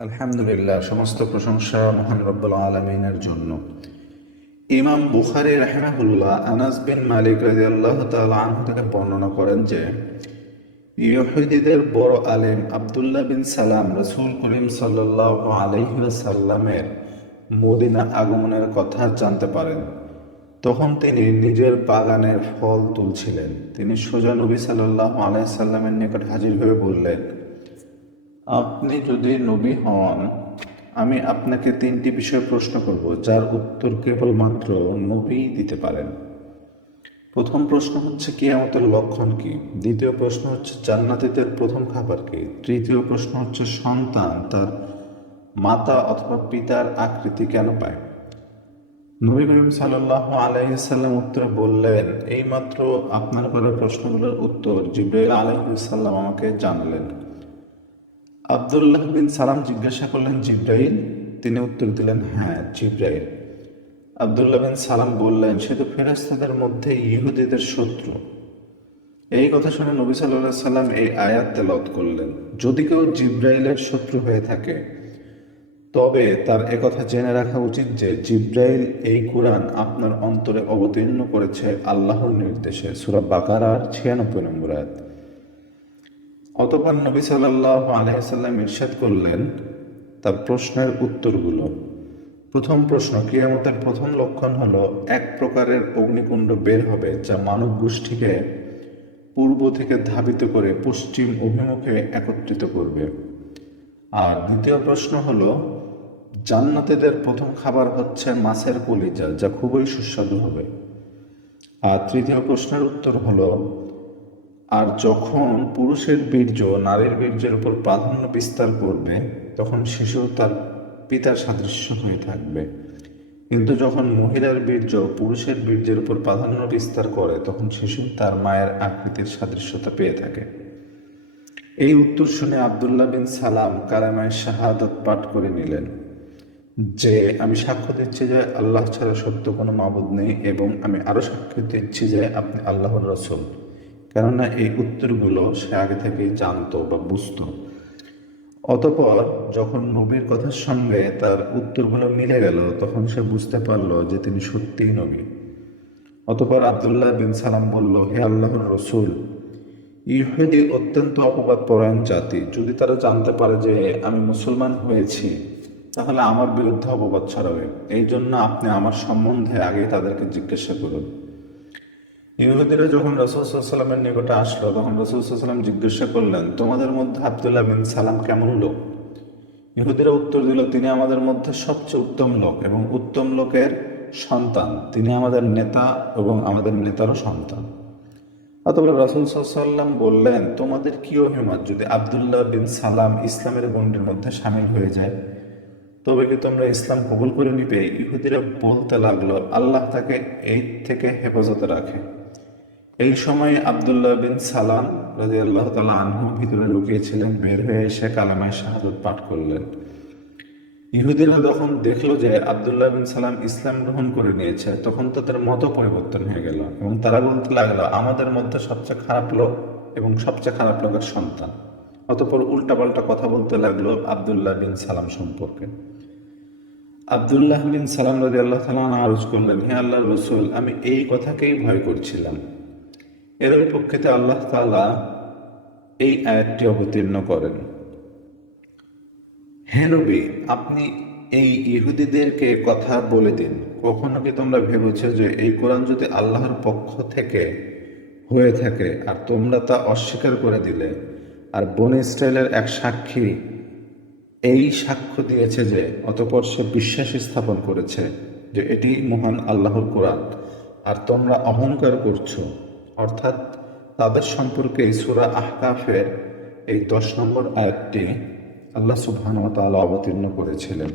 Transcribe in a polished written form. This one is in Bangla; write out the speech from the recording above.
আলহামদুলিল্লাহ, সমস্ত প্রশংসা মহান রব্বুল আলামিনের জন্য। ইমাম বুখারী রাহিমাহুল্লাহ আনাস বিন মালিক রাদিয়াল্লাহু তাআলা আনহু থেকে বর্ণনা করেন যে ইহুদীদের বড় আলেম আব্দুল্লাহ বিন সালাম রাসূল করিম সাল্লাল্লাহু আলাইহি ওয়াসাল্লামের মদিনা আগমনের কথা জানতে পারেন। তখন তিনি নিজের বাগানের ফল তুলছিলেন। তিনি সোজা নবী সাল্লাল্লাহু আলাইহি সাল্লামের নিকট হাজির হয়ে বললেন, আপনি যদি নবী হন, আমি আপনাকে 3টি বিষয়ে প্রশ্ন করব, যার উত্তর কেবলমাত্র নবীই দিতে পারেন। প্রথম প্রশ্ন হচ্ছে কিয়ামতের লক্ষণ কি। দ্বিতীয় প্রশ্ন হচ্ছে জান্নাতীদের প্রথম খাবার কি। তৃতীয় প্রশ্ন হচ্ছে সন্তান তার মাতা অথবা পিতার আকৃতি কেন পায়। নবী করিম সাল্লাল্লাহু আলাইহি সাল্লাম উত্তরে বললেন, এইমাত্র আপনার করা প্রশ্নগুলোর উত্তর জিবরাইল আলাইহিস সালাম আমাকে জানালেন। আব্দুল্লাহ বিন সালাম জিজ্ঞাসা করলেন, জিব্রাইল? তিনি উত্তর দিলেন, হ্যাঁ, জিব্রাইল। আব্দুল্লাহ বিন সালাম বললেন, সে তো ফেরেশতাদের মধ্যে ইহুদীদের শত্রু। এই কথা শুনে নবী সাল্লাল্লাহু আলাইহি সাল্লাম এই আয়াত তেলাওয়াত করলেন। যদি কেউ জিব্রাইলের শত্রু হয়ে থাকে, তবে তার একথা জেনে রাখা উচিত যে জিব্রাইল এই কুরআন আপনার অন্তরে অবতীর্ণ করেছে আল্লাহর নির্দেশে। সূরা বাকারার 96 নম্বর আয়াত। অতঃপর নবী সাল্লাল্লাহু আলাইহি সাল্লাম ইরশাদ করলেন তার প্রশ্নের উত্তরগুলো। প্রথম প্রশ্ন, কিয়ামতের প্রথম লক্ষণ হলো এক প্রকারের অগ্নিকুণ্ড বের হবে, যা মানব গোষ্ঠীকে পূর্ব থেকে ধাবিত করে পশ্চিম অভিমুখে একত্রিত করবে। আর দ্বিতীয় প্রশ্ন হলো জান্নাতীদের প্রথম খাবার হচ্ছে মাছের কলিজা, যা খুবই সুস্বাদু হবে। আর তৃতীয় প্রশ্নের উত্তর হলো, আর যখন পুরুষের বীর্য নারীর বীর্যের উপর প্রাধান্য বিস্তার করবে, তখন শিশু তার পিতার সাদৃশ্য হয়ে থাকবে। কিন্তু যখন মহিলার বীর্য পুরুষের বীর্যের উপর প্রাধান্য বিস্তার করে, তখন শিশু তার মায়ের আকৃতির সাদৃশ্যতা পেয়ে থাকে। এই উত্তর শুনে আব্দুল্লাহ বিন সালাম কালেমায়ে শাহাদাত পাঠ করে নিলেন যে, আমি সাক্ষ্য দিচ্ছি যে আল্লাহ ছাড়া সত্য কোনো মাবুদ নেই, এবং আমি আরো সাক্ষ্য দিচ্ছি যে আপনি আল্লাহর রাসূল। কেননা এই উত্তরগুলো সে আগে থেকেই জানতো বা বুঝতো। অতঃপর যখন নবীর কথার সঙ্গে তার উত্তরগুলো মিলে গেল, তখন সে বুঝতে পারল যে তিনি সত্যিই নবী। অতঃপর আব্দুল্লাহ বিন সালাম বলল, হে আল্লাহর রসূল, ইহুদি অত্যন্ত অপবাদ পরায়ণ জাতি। যদি তারা জানতে পারে যে আমি মুসলমান হয়েছি, তাহলে আমার বিরুদ্ধে অপবাদ ছড়াবে। এই জন্য আপনি আমার সম্বন্ধে আগে তাদেরকে জিজ্ঞাসা করুন। ইহুদিরা যখন রাসূল সাল্লাল্লাহু আলাইহি ওয়াসাল্লামের নিকটে আসলো, তখন রাসূল সাল্লাল্লাহু আলাইহি ওয়াসাল্লাম জিজ্ঞাসা করলেন, তোমাদের মধ্যে আব্দুল্লাহ বিন সালাম কেমন লোক? ইহুদিরা উত্তর দিল, তিনি আমাদের মধ্যে সবচেয়ে উত্তম লোক এবং উত্তম লোকের সন্তান। তিনি আমাদের নেতা এবং আমাদের নেতারও সন্তান। অতঃপর রাসূল সাল্লাল্লাহু আলাইহি ওয়াসাল্লাম বললেন, তোমাদের কি অভিমত যদি আব্দুল্লাহ বিন সালাম ইসলামের গণ্ডির মধ্যে শামিল হয়ে যায়? তবে কি তোমরা ইসলাম কবুল করে নিবে? ইহুদিরা বলতে লাগলো, আল্লাহ তাকে এই থেকে হেফাজতে রাখে। এই সময় আব্দুল্লাহ বিন সালাম রাদিয়াল্লাহু তাআলা আনহু ভিতরে লুকিয়েছিলেন। বের হয়ে এসে কালেমায়ে শাহাদাত পাঠ করলেন। ইহুদিরা যখন দেখলো যে আব্দুল্লাহ বিন সালাম ইসলাম গ্রহণ করে নিয়েছে, তখন তাদের মত পরিবর্তন হয়ে গেল এবং তারা বলতে লাগলো, আমাদের মধ্যে সবচেয়ে খারাপ লোক এবং সবচেয়ে খারাপ লোকের সন্তান। অতঃপর উল্টাপাল্টা কথা বলতে লাগলো আব্দুল্লাহ বিন সালাম সম্পর্কে। আব্দুল্লাহ বিন সালাম রাদিয়াল্লাহু তাআলা আরজ করলেন, হে আল্লাহর রাসূল, আমি এই কথাকেই ভয় করছিলাম। এর পরিপ্রেক্ষিতে আল্লাহ তাআলা এই আয়াতটি অবতীর্ণ করেন, হে নবী, আপনি এই ইহুদিদেরকে কথা বলে দিন, কখনো কি তোমরা ভেবেছ যে এই কোরআন যদি আল্লাহর পক্ষ থেকে হয়ে থাকে আর তোমরা তা অস্বীকার করে দিলে, আর বনী ইসরাইলের এক সাক্ষী এই সাক্ষ্য দিয়েছে যে অতঃপর সে বিশ্বাস স্থাপন করেছে যে এটি মহান আল্লাহর কোরআন, আর তোমরা অহংকার করছো। অর্থাৎ তাদের সম্পর্কে সূরা আহকাফের এই 10 নম্বর আয়াতটি আল্লাহ সুবহানাহু ওয়া তাআলা অবতীর্ণ করেছিলেন।